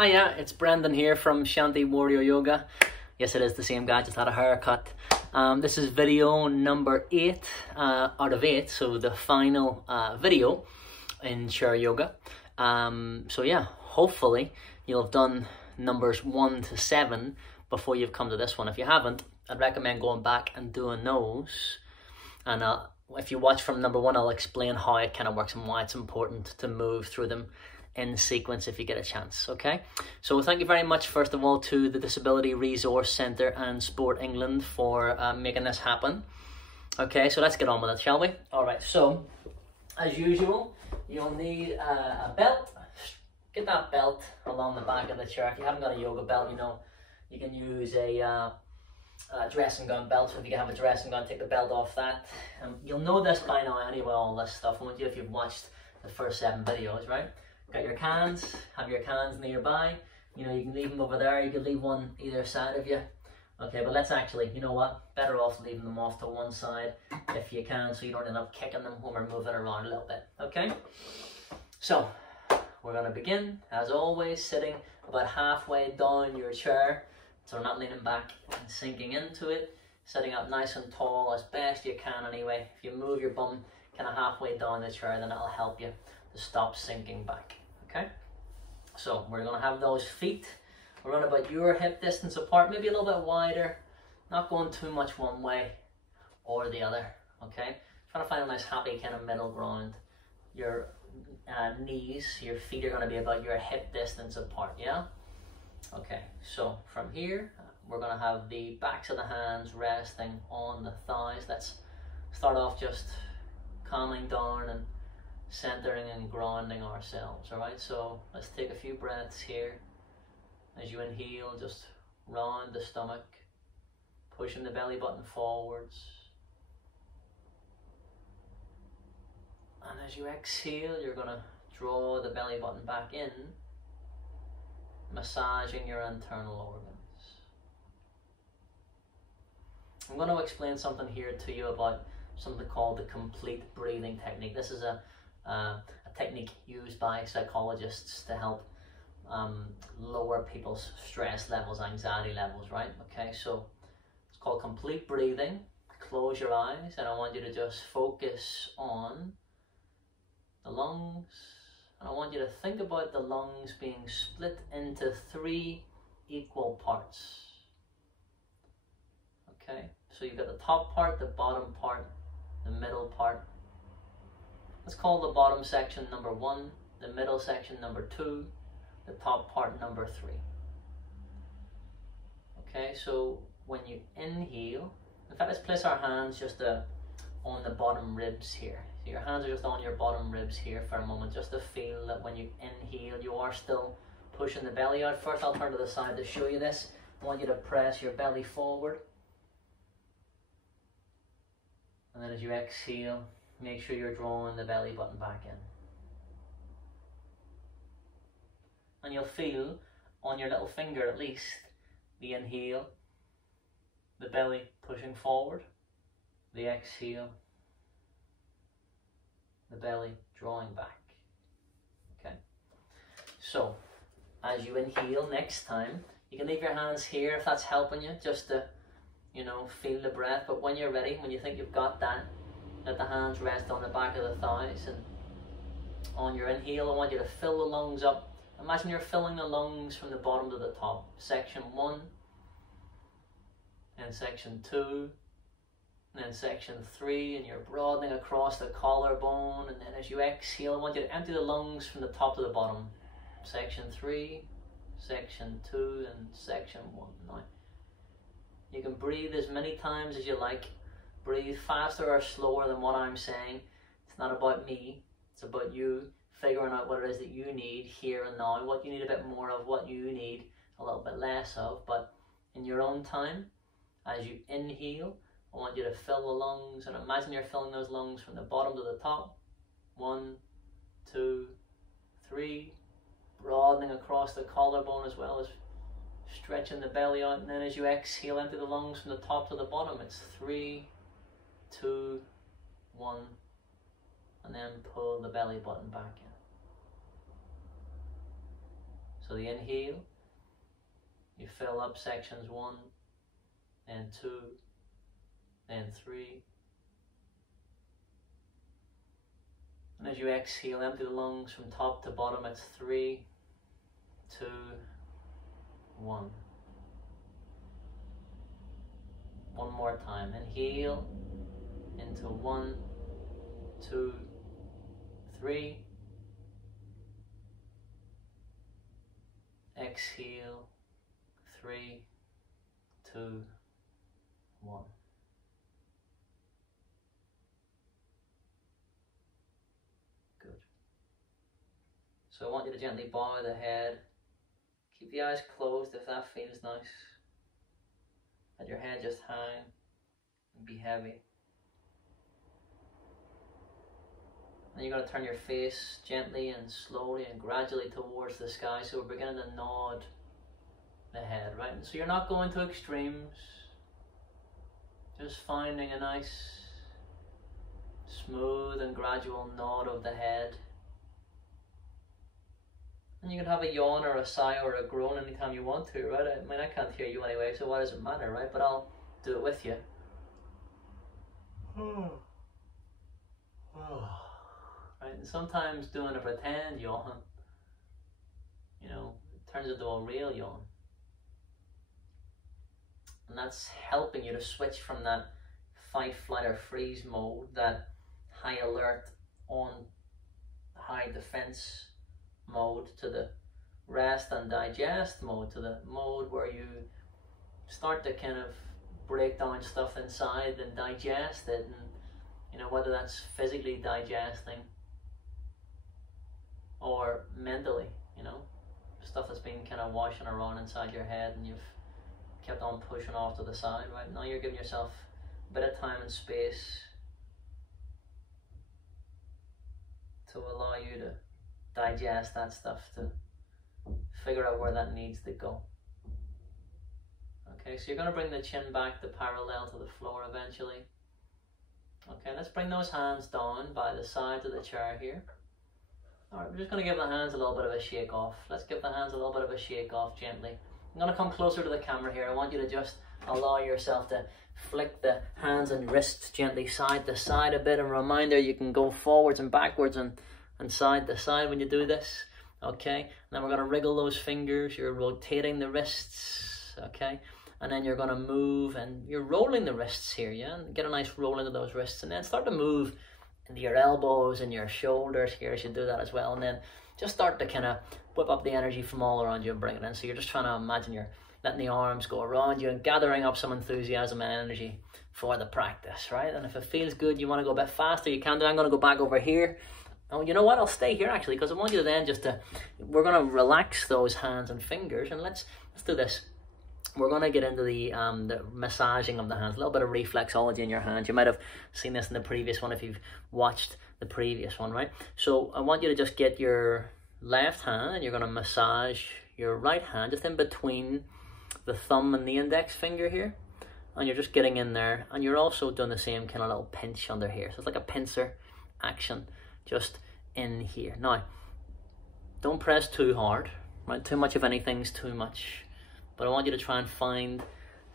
Hiya, it's Brendan here from Shanti Warrior Yoga. Yes, it is the same guy, just had a haircut. This is video number 8 out of 8, so the final video in Chair Yoga. So yeah, hopefully you'll have done numbers 1 to 7 before you've come to this one. If you haven't, I'd recommend going back and doing those. And if you watch from number 1, I'll explain how it kind of works and why it's important to move through them in sequence if you get a chance. Okay, so thank you very much first of all to the Disability Resource Centre and Sport England for making this happen. Okay, so let's get on with it, shall we? Alright, so as usual you'll need a belt. Get that belt along the back of the chair. If you haven't got a yoga belt, you know, you can use a dressing gown belt. So if you can have a dressing gown, take the belt off that. You'll know this by now anyway, all this stuff, won't you, if you've watched the first 7 videos, right? Got your cans, have your cans nearby. You know, you can leave them over there, you can leave one either side of you. Okay, but let's actually, you know what, better off leaving them off to one side if you can, so you don't end up kicking them when we're moving around a little bit, okay? So, we're gonna begin, as always, sitting about halfway down your chair, so we're not leaning back and sinking into it. Sitting up nice and tall as best you can anyway. If you move your bum kind of halfway down the chair, then it'll help you to stop sinking back. Okay, so we're going to have those feet around about your hip distance apart, maybe a little bit wider, not going too much one way or the other. Okay, trying to find a nice happy kind of middle ground. Your knees, your feet are going to be about your hip distance apart. Yeah. Okay, so from here we're going to have the backs of the hands resting on the thighs. Let's start off just calming down and centering and grounding ourselves. All right, so let's take a few breaths here. As you inhale, just round the stomach, pushing the belly button forwards. And as you exhale, you're going to draw the belly button back in, massaging your internal organs. I'm going to explain something here to you about something called the complete breathing technique. This is a technique used by psychologists to help lower people's stress levels, anxiety levels, right? Okay, so it's called complete breathing. Close your eyes and I want you to just focus on the lungs, and I want you to think about the lungs being split into 3 equal parts. Okay, so you've got the top part, the bottom part, the middle part. Let's call the bottom section number 1, the middle section number 2, the top part number 3. Okay, so when you inhale, in fact, let's place our hands just on the bottom ribs here. So your hands are just on your bottom ribs here for a moment, just to feel that when you inhale, you are still pushing the belly out. First, I'll turn to the side to show you this. I want you to press your belly forward. And then as you exhale, make sure you're drawing the belly button back in. And you'll feel on your little finger at least, the inhale, the belly pushing forward, the exhale, the belly drawing back. Okay. So, as you inhale next time, you can leave your hands here if that's helping you, just to, you know, feel the breath. But when you're ready, when you think you've got that, let the hands rest on the back of the thighs, and on your inhale, I want you to fill the lungs up. Imagine you're filling the lungs from the bottom to the top. Section 1, and section 2, and then section 3, and you're broadening across the collarbone. And then as you exhale, I want you to empty the lungs from the top to the bottom. Section 3, section 2, and section 1. Now, you can breathe as many times as you like. Breathe faster or slower than what I'm saying. It's not about me, it's about you figuring out what it is that you need here and now, what you need a bit more of, what you need a little bit less of. But in your own time, as you inhale, I want you to fill the lungs, and imagine you're filling those lungs from the bottom to the top. 1, 2, 3, broadening across the collarbone as well as stretching the belly out. And then as you exhale, empty the lungs from the top to the bottom. It's 3, 2, 1, and then pull the belly button back in. So the inhale, you fill up sections 1, then 2, then 3. And as you exhale, empty the lungs from top to bottom. It's 3, 2, 1. One more time. Inhale into 1, 2, 3. Exhale, 3, 2, 1. Good. So I want you to gently bow the head. Keep the eyes closed if that feels nice. Let your head just hang and be heavy. Then you're going to turn your face gently and slowly and gradually towards the sky. So we're beginning to nod the head, right? And so you're not going to extremes. Just finding a nice, smooth and gradual nod of the head. And you can have a yawn or a sigh or a groan anytime you want to, right? I mean, I can't hear you anyway, so what does it matter, right? But I'll do it with you. Right? And sometimes doing a pretend yawn, you know, turns into a real yawn. And that's helping you to switch from that fight, flight or freeze mode, that high alert, on high defense mode, to the rest and digest mode, to the mode where you start to kind of break down stuff inside and digest it, and you know, whether that's physically digesting or mentally, you know, stuff that's been kind of washing around inside your head and you've kept on pushing off to the side. Right now you're giving yourself a bit of time and space to allow you to digest that stuff, to figure out where that needs to go. Okay, so you're going to bring the chin back to parallel to the floor eventually. Okay, let's bring those hands down by the sides of the chair here. Alright, we're just going to give the hands a little bit of a shake off. Let's give the hands a little bit of a shake off gently. I'm going to come closer to the camera here. I want you to just allow yourself to flick the hands and wrists gently side to side a bit. And a reminder, you can go forwards and backwards and side to side when you do this. Okay, and then we're going to wriggle those fingers. You're rotating the wrists. Okay, and then you're going to move and you're rolling the wrists here. Yeah, and get a nice roll into those wrists, and then start to move into your elbows and your shoulders here as you do that as well. And then just start to kind of whip up the energy from all around you and bring it in. So you're just trying to imagine you're letting the arms go around you and gathering up some enthusiasm and energy for the practice, right? And if it feels good, you want to go a bit faster, you can do. I'm going to go back over here. Oh, you know what? I'll stay here actually, because I want you to then we're going to relax those hands and fingers, and let's do this. We're going to get into the massaging of the hands, a little bit of reflexology in your hands. You might have seen this in the previous one if you've watched the previous one, right? So I want you to just get your left hand and you're going to massage your right hand just in between the thumb and the index finger here. And you're just getting in there, and you're also doing the same kind of little pinch under here. So it's like a pincer action just in here. Now, don't press too hard, right? Too much of anything's too much. But I want you to try and find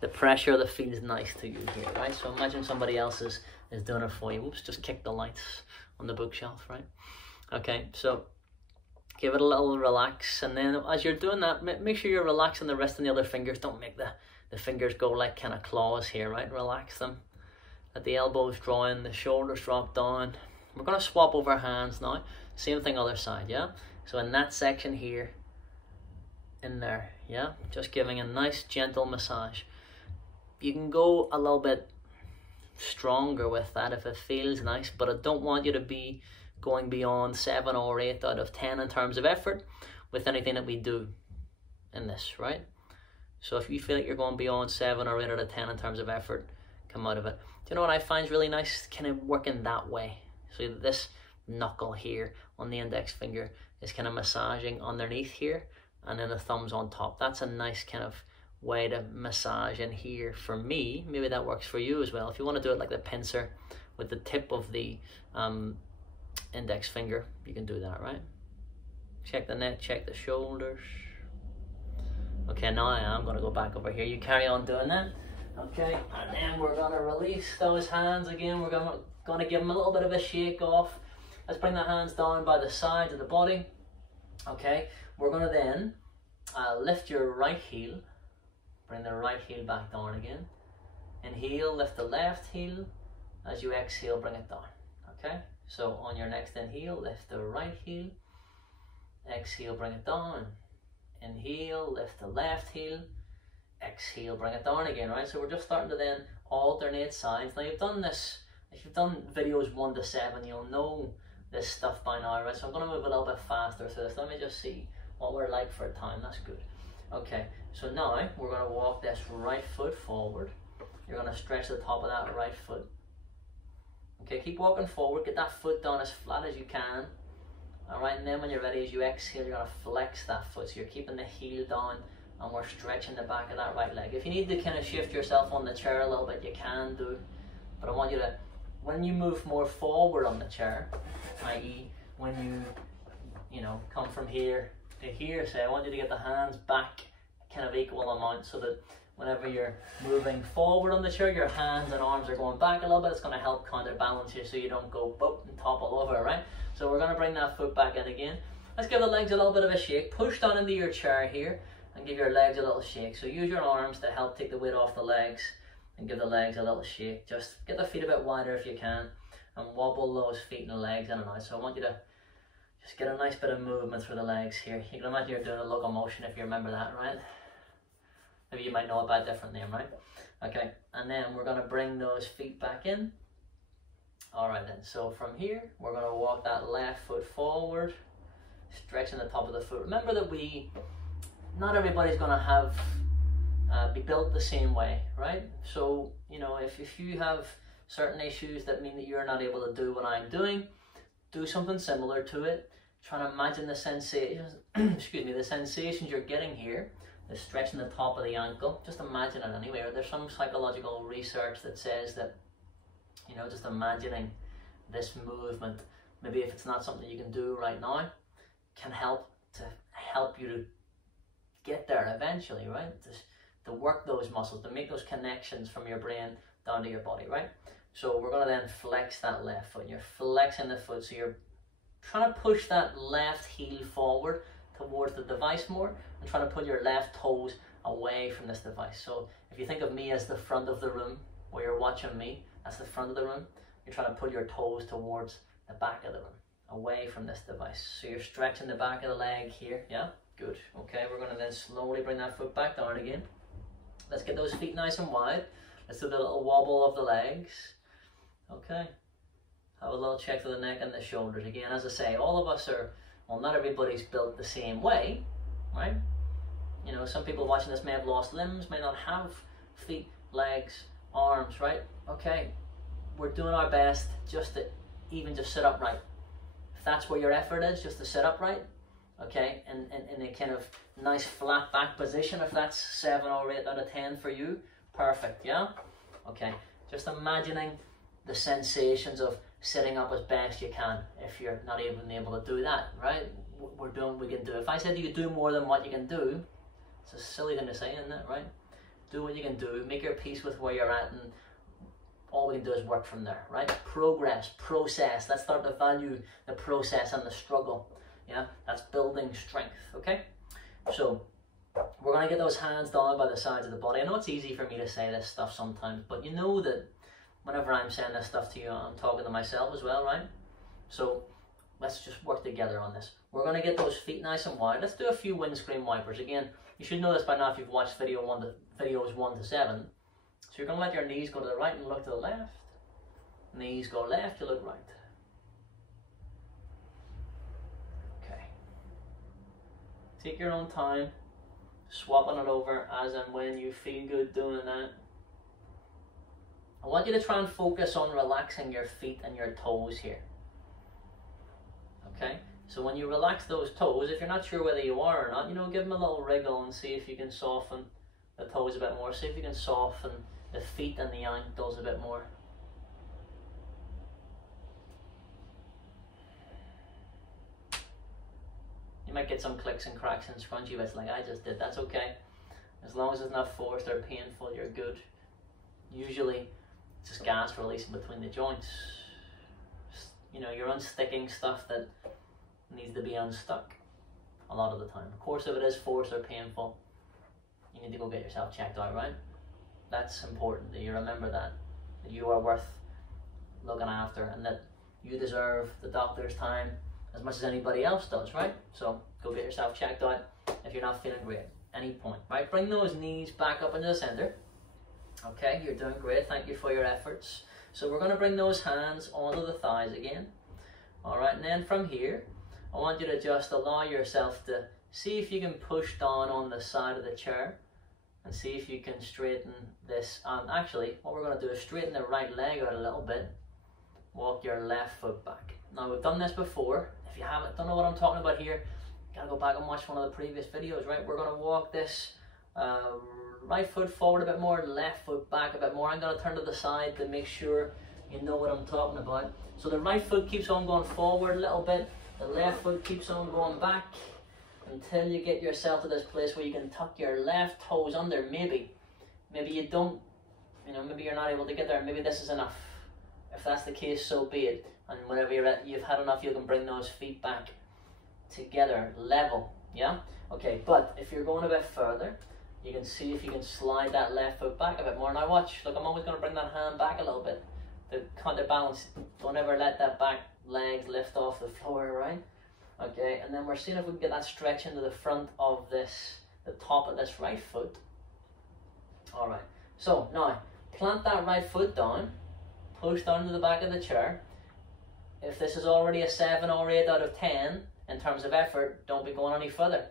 the pressure that feels nice to you here, right? So imagine somebody else is doing it for you. Oops, just kick the lights on the bookshelf, right? Okay, so give it a little relax. And then as you're doing that, make sure you're relaxing the rest of the other fingers. Don't make the fingers go like kind of claws here, right? Relax them. Let the elbows draw in, the shoulders drop down. We're going to swap over hands now. Same thing other side, yeah? So in that section here, in there, yeah, just giving a nice gentle massage. You can go a little bit stronger with that if it feels nice, but I don't want you to be going beyond 7 or 8 out of 10 in terms of effort with anything that we do in this, right? So if you feel like you're going beyond 7 or 8 out of 10 in terms of effort, come out of it. Do you know what I find is really nice? Kind of working that way. So this knuckle here on the index finger is kind of massaging underneath here, and then the thumb's on top. That's a nice kind of way to massage in here for me. Maybe that works for you as well. If you want to do it like the pincer with the tip of the index finger, you can do that, right? Check the neck, check the shoulders, Okay, now I am gonna go back over here. You carry on doing that. Okay, and then we're gonna release those hands again. We're gonna give them a little bit of a shake off. Let's bring the hands down by the sides of the body. Okay, we're gonna then lift your right heel. Bring the right heel back down again. Inhale, lift the left heel. As you exhale, bring it down. Okay, so on your next inhale, lift the right heel. Exhale, bring it down. Inhale, lift the left heel. Exhale, bring it down again, right? So we're just starting to then alternate sides. Now you've done this, if you've done videos 1 to 7, you'll know this stuff by now, right? So I'm going to move a little bit faster through this. Let me just see what we're like for a time. That's good. Okay, so now we're going to walk this right foot forward. You're going to stretch the top of that right foot. Okay, keep walking forward. Get that foot down as flat as you can. Alright, and then when you're ready, as you exhale, you're going to flex that foot. So you're keeping the heel down and we're stretching the back of that right leg. If you need to kind of shift yourself on the chair a little bit, you can do. But I want you to, when you move more forward on the chair, i.e. when you know, come from here to here, say, I want you to get the hands back kind of equal amount so that whenever you're moving forward on the chair, your hands and arms are going back a little bit. It's going to help counterbalance you so you don't go boop and topple over, right? So we're going to bring that foot back in again. Let's give the legs a little bit of a shake. Push down into your chair here and give your legs a little shake. So use your arms to help take the weight off the legs and give the legs a little shake. Just get the feet a bit wider if you can and wobble those feet and legs in and out. So I want you to just get a nice bit of movement through the legs here. You can imagine you're doing a locomotion if you remember that, right? Maybe you might know it by a different name, right? Okay, and then we're going to bring those feet back in. Alright then, so from here, we're going to walk that left foot forward, stretching the top of the foot. Remember that not everybody's going to have, be built the same way, right? So, you know, if you have certain issues that mean that you're not able to do what I'm doing, do something similar to it. Try to imagine the sensations, excuse me, the sensations you're getting here. Is stretching the top of the ankle. Just imagine it anyway. There's some psychological research that says that, you know, just imagining this movement, maybe if it's not something you can do right now, can help you to get there eventually, right? To work those muscles, to make those connections from your brain down to your body, right? So we're going to then flex that left foot. You're flexing the foot, so you're trying to push that left heel forward towards the device more and trying to pull your left toes away from this device. So if you think of me as the front of the room where you're watching me, that's the front of the room. You're trying to pull your toes towards the back of the room, away from this device. So you're stretching the back of the leg here, yeah? Good. Okay, we're going to then slowly bring that foot back down again. Let's get those feet nice and wide. Let's do the little wobble of the legs. Okay. Have a little check to the neck and the shoulders. Again, as I say, all of us are, well, not everybody's built the same way, right? You know, some people watching this may have lost limbs, may not have feet, legs, arms, right? Okay, we're doing our best just to even just sit upright. If that's where your effort is, just to sit upright, okay, and in a kind of nice flat back position, if that's 7 or 8 out of 10 for you, perfect, yeah? Okay, just imagining the sensations of sitting up as best you can if you're not even able to do that, right? We're doing what we can do. If I said you could do more than what you can do, it's a silly thing to say, isn't it, right? Do what you can do, make your peace with where you're at, and all we can do is work from there, right? Progress, process. Let's start to value the process and the struggle, yeah? That's building strength, okay? So we're going to get those hands down by the sides of the body. I know it's easy for me to say this stuff sometimes, but you know that whenever I'm saying this stuff to you, I'm talking to myself as well, right? So let's just work together on this. We're going to get those feet nice and wide. Let's do a few windscreen wipers. Again, you should know this by now if you've watched videos 1 to 7. So you're going to let your knees go to the right and look to the left. Knees go left, you look right. Okay. Take your own time, swapping it over as and when you feel good doing that. I want you to try and focus on relaxing your feet and your toes here. Okay? So when you relax those toes, if you're not sure whether you are or not, you know, give them a little wriggle and see if you can soften the toes a bit more. See if you can soften the feet and the ankles a bit more. You might get some clicks and cracks and scrunchy bits like I just did. That's okay. As long as it's not forced or painful, you're good. Usually, it's just gas releasing between the joints. You know, you're unsticking stuff that needs to be unstuck a lot of the time. Of course, if it is forced or painful, you need to go get yourself checked out, right? That's important that you remember that you are worth looking after, and that you deserve the doctor's time as much as anybody else does, right? So go get yourself checked out if you're not feeling great at any point, right? Bring those knees back up into the center. Okay, you're doing great. Thank you for your efforts. So we're going to bring those hands onto the thighs again. All right, and then from here, I want you to just allow yourself to see if you can push down on the side of the chair and see if you can straighten this. Actually, what we're going to do is straighten the right leg out a little bit. Walk your left foot back. Now, we've done this before. If you don't know what I'm talking about here, you gotta go back and watch one of the previous videos, right? We're going to walk this right foot forward a bit more, left foot back a bit more. I'm going to turn to the side to make sure you know what I'm talking about. So the right foot keeps on going forward a little bit. The left foot keeps on going back until you get yourself to this place where you can tuck your left toes under. Maybe you don't, you know, maybe you're not able to get there. Maybe this is enough. If that's the case, so be it. And whenever you've had enough, you can bring those feet back together, level, yeah? Okay, but if you're going a bit further, you can see if you can slide that left foot back a bit more. Now watch, look, I'm always going to bring that hand back a little bit to counterbalance. Don't ever let that back leg lift off the floor, right? Okay, and then we're seeing if we can get that stretch into the front of this, the top of this right foot. All right, so now plant that right foot down, push down to the back of the chair. If this is already a 7 or 8 out of 10 in terms of effort, don't be going any further.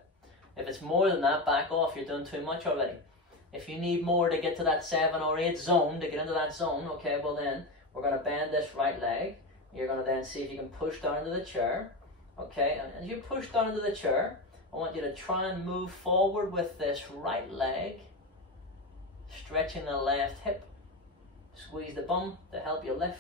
If it's more than that, back off. You're doing too much already. If you need more to get to that 7 or 8 zone, to get into that zone, okay, well then we're going to bend this right leg. You're going to then see if you can push down into the chair. Okay, and as you push down into the chair, I want you to try and move forward with this right leg, stretching the left hip. Squeeze the bum to help you lift.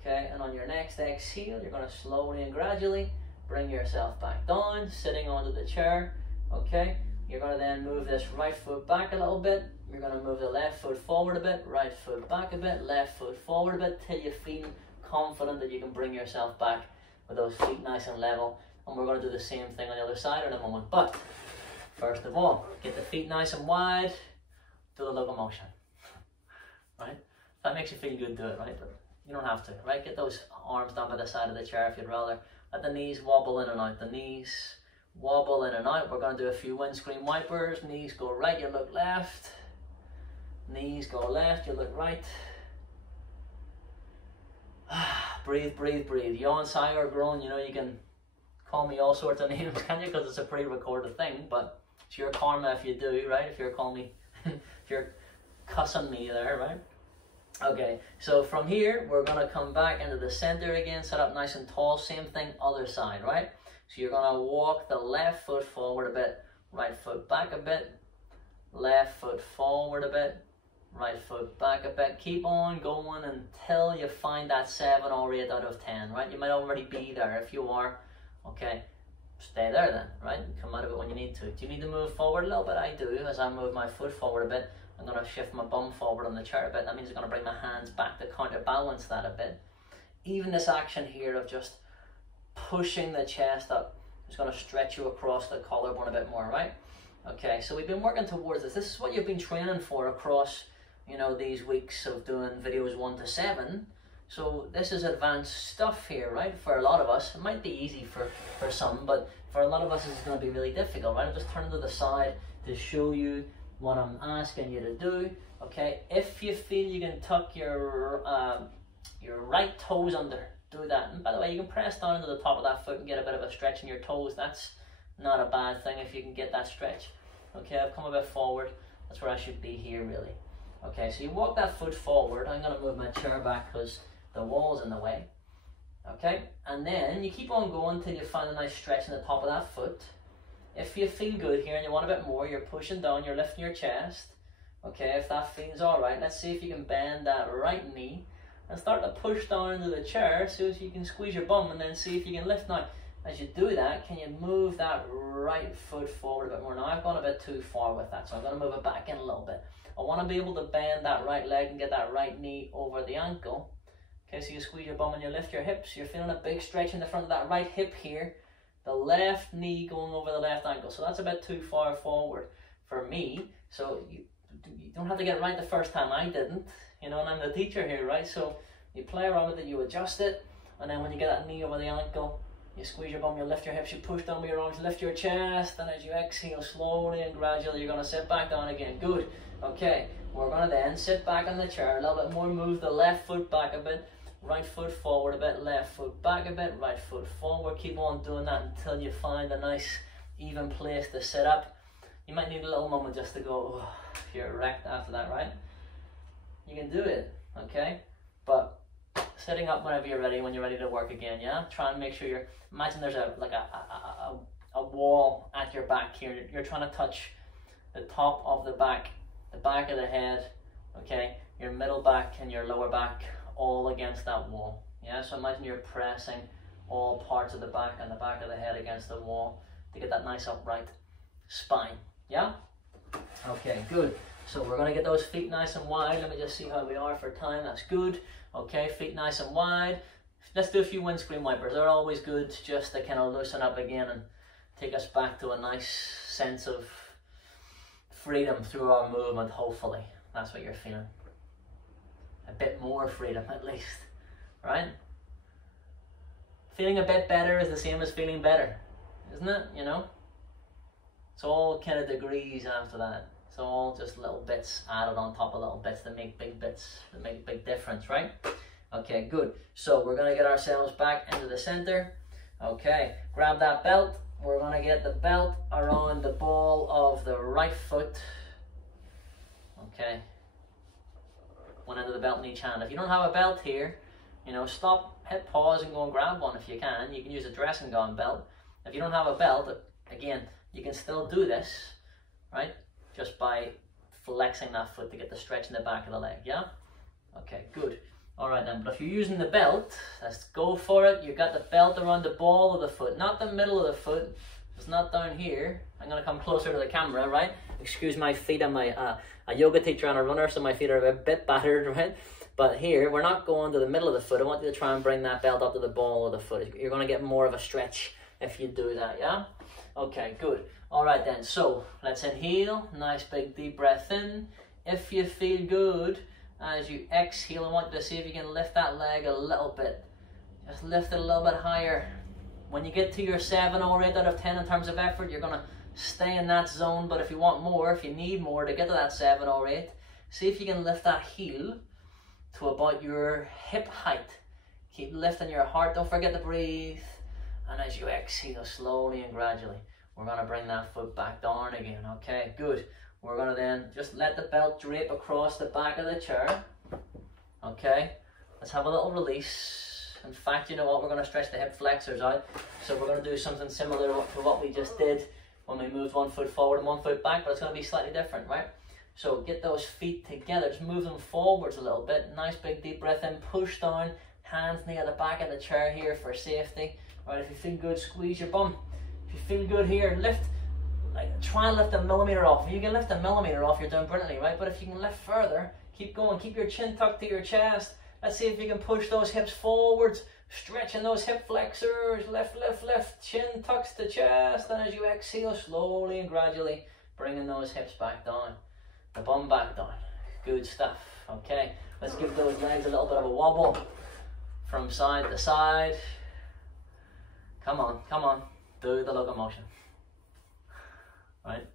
Okay, and on your next exhale, you're going to slowly and gradually bring yourself back down, sitting onto the chair. Okay, you're going to then move this right foot back a little bit. You're going to move the left foot forward a bit, right foot back a bit, left foot forward a bit, till you feel confident that you can bring yourself back with those feet nice and level. And we're going to do the same thing on the other side in a moment. But first of all, get the feet nice and wide, do the locomotion. Right? If that makes you feel good, do it, right? But you don't have to, right? Get those arms down by the side of the chair if you'd rather. Let the knees wobble in and out. The knees wobble in and out. We're going to do a few windscreen wipers. Knees go right, you look left. Knees go left, you look right. Breathe, breathe, breathe. Yawn, sigh, or groan. You know, you can call me all sorts of names, can you? Because it's a pre-recorded thing, but it's your karma if you do, right? If you're calling me, if you're cussing me there, right? Okay, so from here, we're going to come back into the center again, set up nice and tall, same thing, other side, right? So you're going to walk the left foot forward a bit, right foot back a bit, left foot forward a bit, right foot back a bit. Keep on going until you find that 7 or 8 out of 10, right? You might already be there. If you are, okay, stay there then, right? Come out of it when you need to. Do you need to move forward a little bit? I do. As I move my foot forward a bit, I'm going to shift my bum forward on the chair a bit. That means I'm going to bring my hands back to counterbalance that a bit. Even this action here of just pushing the chest up is going to stretch you across the collarbone a bit more, right? Okay, so we've been working towards this. This is what you've been training for across, you know, these weeks of doing videos 1 to 7. So this is advanced stuff here, right? For a lot of us, it might be easy for some, but for a lot of us it's going to be really difficult, right? I'm just turning to the side to show you what I'm asking you to do. Okay, if you feel you can tuck your right toes under, do that. And by the way, you can press down into the top of that foot and get a bit of a stretch in your toes. That's not a bad thing if you can get that stretch. Okay, I've come a bit forward. That's where I should be here, really. Okay, so you walk that foot forward. I'm going to move my chair back because the wall's in the way. Okay, and then you keep on going till you find a nice stretch in the top of that foot. If you feel good here and you want a bit more, you're pushing down, you're lifting your chest. Okay, if that feels all right, let's see if you can bend that right knee and start to push down into the chair so you can squeeze your bum and then see if you can lift. Now, as you do that, can you move that right foot forward a bit more? Now I've gone a bit too far with that, so I'm going to move it back in a little bit. I want to be able to bend that right leg and get that right knee over the ankle. Okay, so you squeeze your bum and you lift your hips. You're feeling a big stretch in the front of that right hip here. The left knee going over the left ankle. So that's a bit too far forward for me. So you don't have to get it right the first time. I didn't, you know, and I'm the teacher here, right? So you play around with it, you adjust it, and then when you get that knee over the ankle, you squeeze your bum, you lift your hips, you push down with your arms, lift your chest, and as you exhale slowly and gradually, you're going to sit back down again. Good. Okay, we're going to then sit back in the chair a little bit more, move the left foot back a bit, right foot forward a bit, left foot back a bit, right foot forward. Keep on doing that until you find a nice even place to sit up. You might need a little moment just to go, oh, if you're erect after that, right? You can do it, okay? But sitting up whenever you're ready, when you're ready to work again, yeah? Try and make sure you're, imagine there's a wall at your back here. You're trying to touch the top of the back of the head, okay? Your middle back and your lower back all against that wall, yeah? So imagine you're pressing all parts of the back and the back of the head against the wall to get that nice upright spine, yeah? Okay, good. So we're gonna get those feet nice and wide. Let me just see how we are for time. That's good. Okay, feet nice and wide. Let's do a few windscreen wipers. They're always good just to kind of loosen up again and take us back to a nice sense of freedom through our movement, hopefully. That's what you're feeling. A bit more freedom, at least, right? Feeling a bit better is the same as feeling better, isn't it? You know? It's all kind of degrees after that. It's all just little bits added on top of little bits that make big bits, that make a big difference, right? Okay, good. So we're gonna get ourselves back into the center. Okay, grab that belt. We're gonna get the belt around the ball of the right foot. Okay. One end of the belt in each hand. If you don't have a belt here, you know, stop, hit pause and go and grab one if you can. You can use a dressing gown belt. If you don't have a belt, again, you can still do this, right? Just by flexing that foot to get the stretch in the back of the leg, yeah? Okay, good. All right then, but if you're using the belt, let's go for it. You've got the belt around the ball of the foot, not the middle of the foot. It's not down here. I'm gonna come closer to the camera, right? Excuse my feet, I'm a yoga teacher and a runner, so my feet are a bit battered, right? But here, we're not going to the middle of the foot. I want you to try and bring that belt up to the ball of the foot. You're gonna get more of a stretch if you do that, yeah? Okay, good. All right then, so let's inhale, nice big deep breath in. If you feel good, as you exhale, I want you to see if you can lift that leg a little bit. Just lift it a little bit higher. When you get to your 7 or 8 out of 10 in terms of effort, you're gonna stay in that zone, but if you want more, if you need more to get to that 7 or 8, see if you can lift that heel to about your hip height. Keep lifting your heart, don't forget to breathe. And as you exhale slowly and gradually, we're gonna bring that foot back down again, okay? Good. We're gonna then just let the belt drape across the back of the chair, okay? Let's have a little release. In fact, you know what? We're gonna stretch the hip flexors out. So we're gonna do something similar to what we just did when we moved one foot forward and one foot back, but it's gonna be slightly different, right? So get those feet together, just move them forwards a little bit. Nice big deep breath in, push down, hands near the back of the chair here for safety. All right, if you feel good, squeeze your bum. If you feel good here, lift, try and lift a millimeter off. If you can lift a millimeter off, you're doing brilliantly, right? But if you can lift further, keep going, keep your chin tucked to your chest. Let's see if you can push those hips forwards, stretching those hip flexors, lift, lift, lift, chin tucks to chest, and as you exhale, slowly and gradually, bringing those hips back down, the bum back down. Good stuff, okay? Let's give those legs a little bit of a wobble from side to side. Come on, do the locomotion. Right?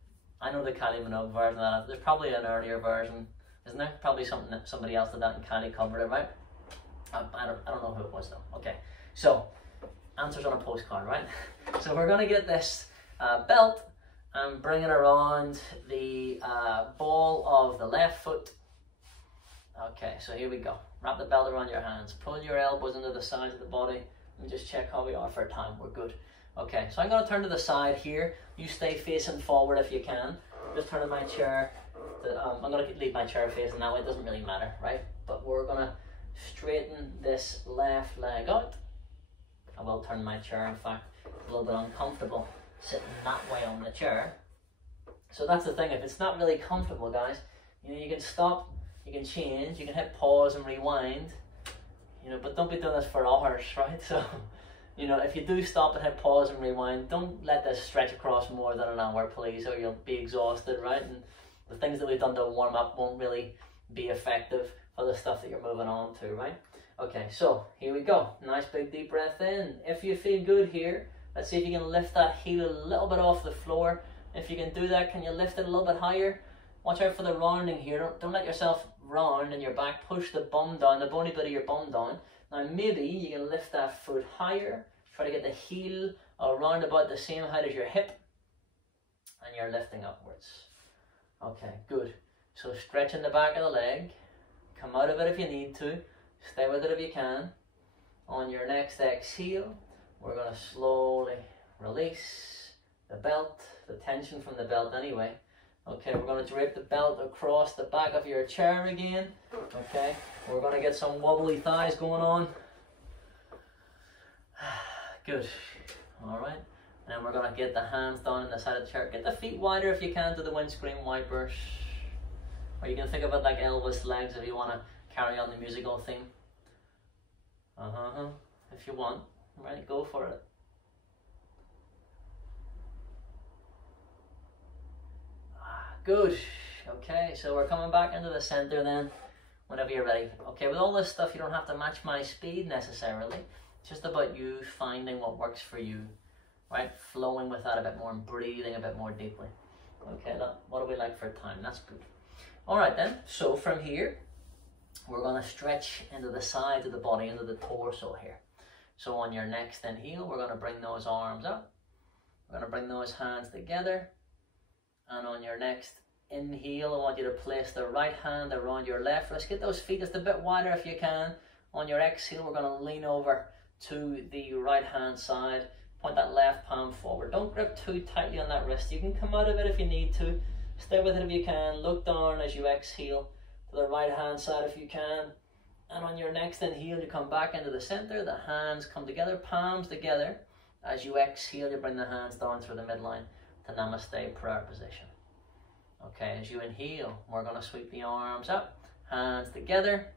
I know the Kylie Minogue version of that. There's probably an earlier version, isn't there? Probably something that somebody else did that and Kylie covered it, right? I don't know who it was though. Okay, so answers on a postcard, right? So we're gonna get this belt and bring it around the ball of the left foot. Okay, so here we go. Wrap the belt around your hands. Pull your elbows into the sides of the body. Let me just check how we are for time. We're good. Okay, so I'm going to turn to the side here. You stay facing forward if you can. Just turning my chair. I'm going to leave my chair facing that way. It doesn't really matter, right? But we're going to straighten this left leg out. I will turn my chair. In fact, it's a little bit uncomfortable sitting that way on the chair. So that's the thing, if it's not really comfortable, guys, you know, you can stop, you can change, you can hit pause and rewind, you know, but don't be doing this for hours, right? So, you know, if you do stop and hit pause and rewind, don't let this stretch across more than an hour, please, or you'll be exhausted, right? And the things that we've done to warm up won't really be effective for the stuff that you're moving on to, right? Okay, so here we go. Nice big deep breath in. If you feel good here, let's see if you can lift that heel a little bit off the floor. If you can do that, can you lift it a little bit higher? Watch out for the rounding here. Don't let yourself round in your back. Push the bum down, the bony bit of your bum down. Now maybe you can lift that foot higher. Try to get the heel around about the same height as your hip. And you're lifting upwards. Okay, good. So stretching the back of the leg. Come out of it if you need to. Stay with it if you can. On your next exhale, we're going to slowly release the belt, the tension from the belt anyway. Okay, we're going to drape the belt across the back of your chair again. Okay, we're going to get some wobbly thighs going on. Good. Alright, and then we're going to get the hands down in the side of the chair. Get the feet wider if you can to the windscreen wipers. Or you can think of it like Elvis legs if you want to carry on the musical theme. If you want. Right, go for it. Good. Okay, so we're coming back into the center then, whenever you're ready. Okay, with all this stuff, you don't have to match my speed necessarily. It's just about you finding what works for you, right? Flowing with that a bit more and breathing a bit more deeply. Okay, what do we like for time? That's good. All right then, so from here, we're going to stretch into the sides of the body, into the torso here. So on your next inhale, we're going to bring those arms up. We're going to bring those hands together. And on your next inhale, I want you to place the right hand around your left wrist. Get those feet just a bit wider if you can. On your exhale, we're going to lean over to the right hand side. Point that left palm forward. Don't grip too tightly on that wrist. You can come out of it if you need to. Stay with it if you can. Look down as you exhale to the right hand side if you can. And on your next inhale, you come back into the center. The hands come together, palms together. As you exhale, you bring the hands down through the midline to namaste prayer position. Okay, as you inhale, we're going to sweep the arms up, hands together.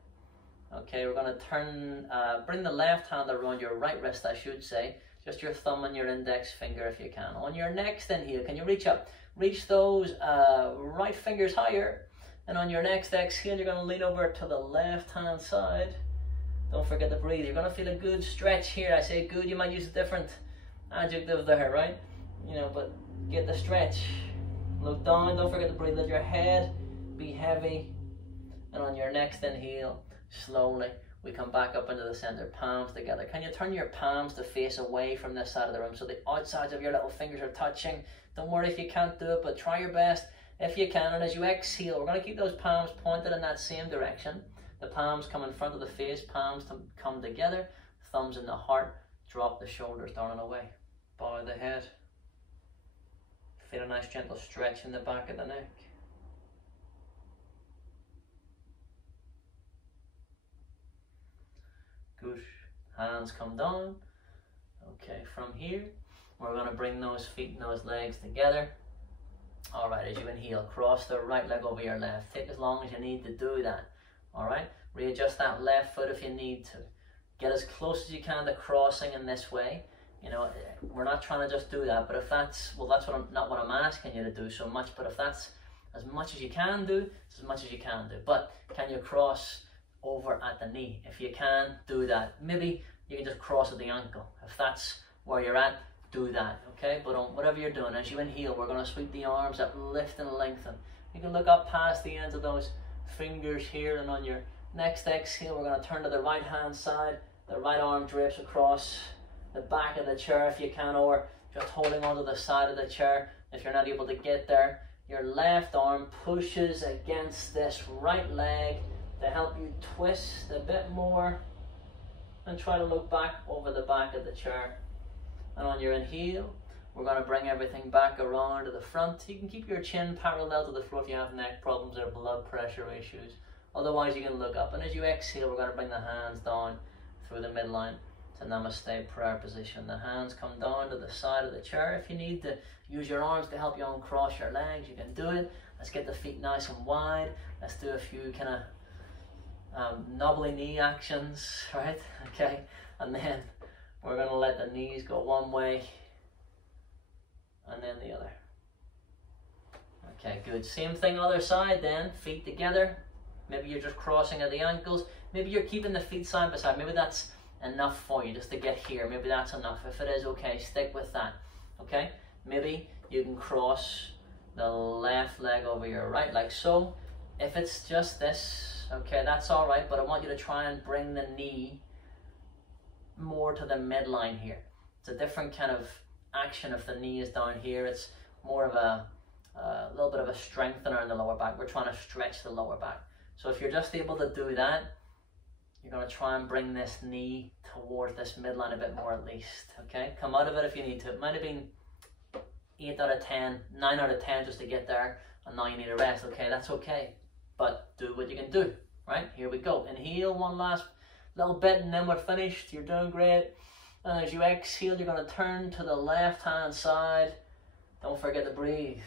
Okay, we're going to bring the left hand around your right wrist, I should say. Just your thumb and your index finger if you can. On your next inhale, can you reach up? Reach those right fingers higher. And on your next exhale, you're going to lean over to the left hand side. Don't forget to breathe. You're going to feel a good stretch here. I say good, you might use a different adjective there, right? You know, but get the stretch. Look down, don't forget to breathe. Let your head be heavy. And on your next inhale, slowly, we come back up into the center, palms together. Can you turn your palms to face away from this side of the room so the outsides of your little fingers are touching? Don't worry if you can't do it, but try your best if you can. And as you exhale, we're going to keep those palms pointed in that same direction. The palms come in front of the face, palms come together, thumbs in the heart, drop the shoulders down and away. Bow the head. Feel a nice gentle stretch in the back of the neck. Good. Hands come down. Okay, from here, we're going to bring those feet and those legs together. Alright, as you inhale, cross the right leg over your left. Take as long as you need to do that. Alright, readjust that left foot if you need to. Get as close as you can to crossing in this way. You know, we're not trying to just do that, but if that's, well, that's not what I'm asking you to do so much, but if that's as much as you can do, it's as much as you can do. But can you cross over at the knee? If you can, do that. Maybe you can just cross at the ankle. If that's where you're at, do that, okay? But on whatever you're doing, as you inhale, we're going to sweep the arms up, lift and lengthen. You can look up past the ends of those fingers here, and on your next exhale, we're going to turn to the right hand side. The right arm drapes across the back of the chair if you can, or just holding onto the side of the chair if you're not able to get there. Your left arm pushes against this right leg to help you twist a bit more, and try to look back over the back of the chair. And on your inhale, we're going to bring everything back around to the front. You can keep your chin parallel to the floor if you have neck problems or blood pressure issues. Otherwise, you can look up. And as you exhale, we're going to bring the hands down through the midline to namaste prayer position. The hands come down to the side of the chair. If you need to use your arms to help you uncross your legs, you can do it. Let's get the feet nice and wide. Let's do a few kind of knobbly knee actions, right? Okay, and then we're going to let the knees go one way and then the other. Okay, good. Same thing other side then, feet together. Maybe you're just crossing at the ankles. Maybe you're keeping the feet side by side. Maybe that's enough for you just to get here. Maybe that's enough. If it is, okay, stick with that. Okay, maybe you can cross the left leg over your right, like so. If it's just this, okay, that's all right, but I want you to try and bring the knee more to the midline here. It's a different kind of action if the knee is down here. It's more of a little bit of a strengthener in the lower back. We're trying to stretch the lower back. So if you're just able to do that, you're going to try and bring this knee towards this midline a bit more at least, okay? Come out of it if you need to. It might have been 8 out of 10, 9 out of 10 just to get there, and now you need a rest, okay? That's okay, but do what you can do, right? Here we go. Inhale one last little bit, and then we're finished. You're doing great. And as you exhale, you're going to turn to the left-hand side. Don't forget to breathe,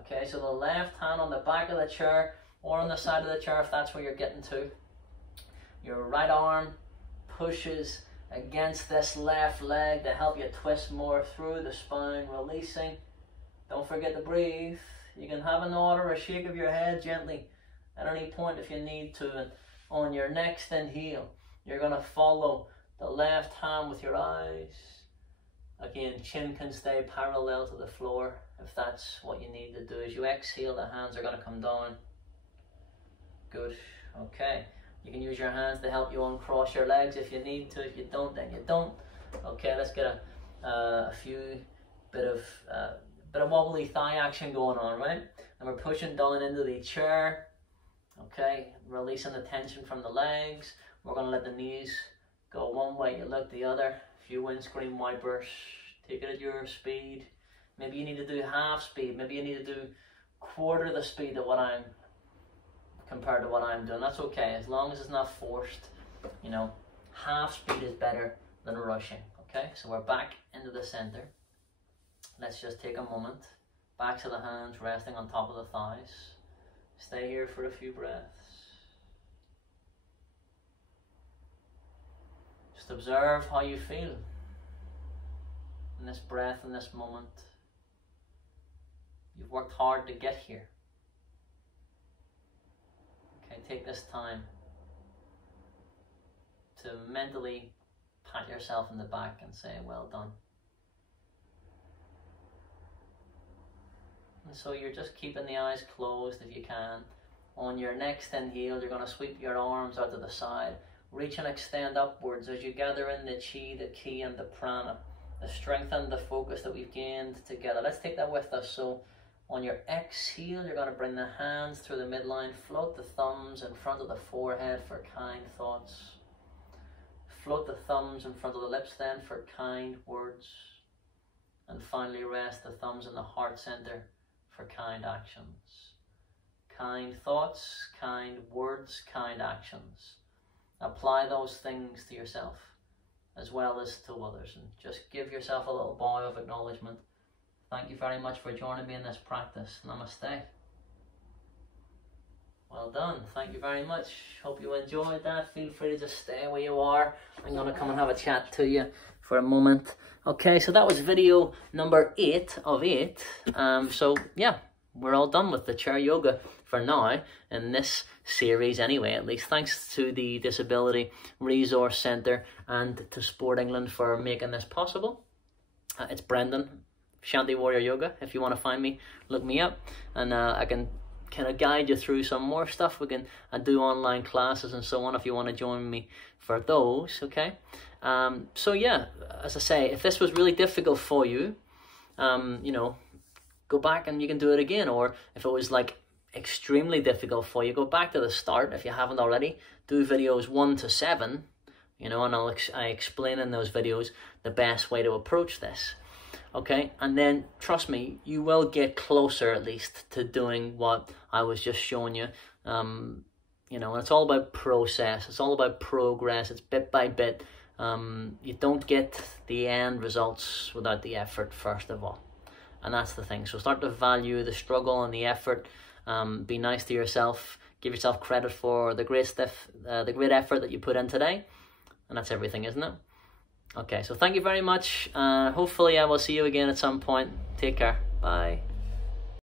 okay? So the left hand on the back of the chair, or on the side of the chair if that's where you're getting to. Your right arm pushes against this left leg to help you twist more through the spine, releasing. Don't forget to breathe. You can have a nod or a shake of your head gently at any point if you need to. And on your next inhale, you're going to follow the left hand with your eyes. Again, chin can stay parallel to the floor if that's what you need to do. As you exhale, the hands are going to come down. Good. Okay. You can use your hands to help you uncross your legs if you need to. If you don't, then you don't. Okay, let's get a few bit of wobbly thigh action going on, right? And we're pushing down into the chair. Okay, releasing the tension from the legs. We're going to let the knees go one way, you look the other. A few windscreen wipers. Take it at your speed. Maybe you need to do half speed. Maybe you need to do quarter the speed of what I'm compared to what I'm doing. That's okay, as long as it's not forced. You know, half speed is better than rushing. Okay, so we're back into the center. Let's just take a moment. Backs of the hands resting on top of the thighs. Stay here for a few breaths. Just observe how you feel in this breath, in this moment. You've worked hard to get here. Okay, take this time to mentally pat yourself in the back and say, well done. And so you're just keeping the eyes closed if you can. On your next inhale, you're going to sweep your arms out to the side. Reach and extend upwards as you gather in the chi, the ki, and the prana. The strength and the focus that we've gained together. Let's take that with us. So on your exhale, you're going to bring the hands through the midline. Float the thumbs in front of the forehead for kind thoughts. Float the thumbs in front of the lips then for kind words. And finally rest the thumbs in the heart center for kind actions. Kind thoughts, kind words, kind actions. Apply those things to yourself as well as to others, and just give yourself a little bow of acknowledgement. Thank you very much for joining me in this practice. Namaste. Well done. Thank you very much. Hope you enjoyed that. Feel free to just stay where you are. I'm going to come and have a chat to you for a moment. Okay, so that was video number 8 of 8. So yeah, we're all done with the chair yoga for now in this series anyway, at least. Thanks to the Disability Resource Centre and to Sport England for making this possible. It's Brendan, Shanti Warrior Yoga. If you want to find me, look me up, and I can kind of guide you through some more stuff. We can do online classes and so on if you want to join me for those, okay? So yeah, as I say, if this was really difficult for you, you know, go back and you can do it again. Or if it was like extremely difficult for you, go back to the start if you haven't already. Do videos 1 to 7, you know, and I explain in those videos the best way to approach this. Okay, and then trust me, you will get closer at least to doing what I was just showing you. You know, and it's all about process, it's all about progress, it's bit by bit. You don't get the end results without the effort, first of all. And that's the thing. So start to value the struggle and the effort. Be nice to yourself. Give yourself credit for the great effort that you put in today. And that's everything, isn't it? Okay, so thank you very much. Hopefully I will see you again at some point. Take care. Bye.